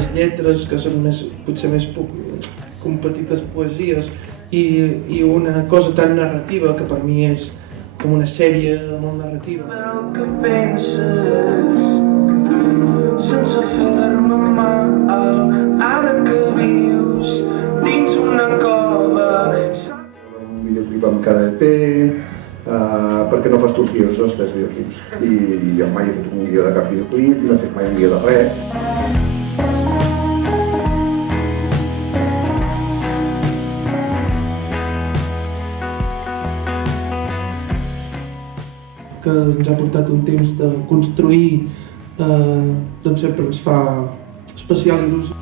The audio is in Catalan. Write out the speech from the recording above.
les lletres, que són potser més com petites poesies, i una cosa tan narrativa que per mi és com una sèrie molt narrativa. El que penses sense fer-me mal, ara que vius dins una cova. Un videoclip amb cada EP, perquè no fas tu els guions dels 3 videoclips. I jo mai he fet un guió de cap videoclip, no he fet mai un guió de res. Que ens ha portat un temps de construir, doncs sempre ens fa especial il·lusió.